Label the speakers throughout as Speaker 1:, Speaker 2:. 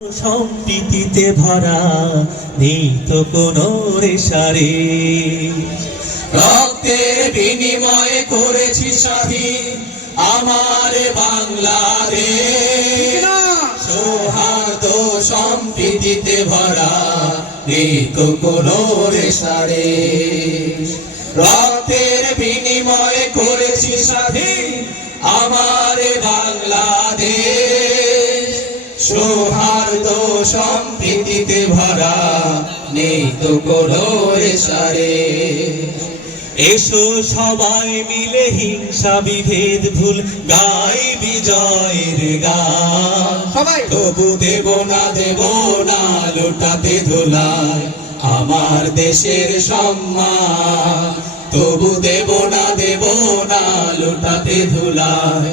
Speaker 1: সম্প্রীতিতে ভরা নেই তো কোনো রেশারে। রক্তের বিনিময়ে করেছি স্বাধীন আমার বাংলাদেশ। সৌহার্দ্য সম্প্রীতিতে ভরা নেই তো কোনো রেশারে। রক্তের বিনিময়ে করেছি স্বাধীন আমার বাংলাদেশ। সৌহার্দ্য সম্প্রীতিতে ভরা নেই তো কোনো রেশারে। এসো সবাই মিলে হিংসা বিভেদ ভুল গাই বিজয়ের গান।
Speaker 2: সবাই।
Speaker 1: তবু দেব না দেব না লুটাতে ধুলায় আমার দেশের সম্মান। তবু দেব না দেব না লুটাতে ধুলায়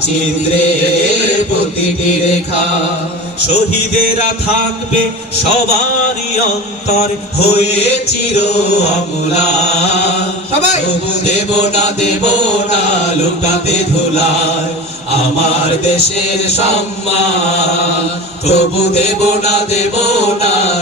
Speaker 1: মানচিত্রের প্রতিটি রেখা। শহীদেরা থাকবে সবারই অন্তর হয়ে চির অমলা।
Speaker 2: সবাই।
Speaker 1: দেব না দেব না লুটাতে ধুলায় আমার দেশের সম্মান। তবু দেব না দেব না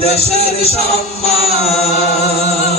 Speaker 1: দেশের সম্মান।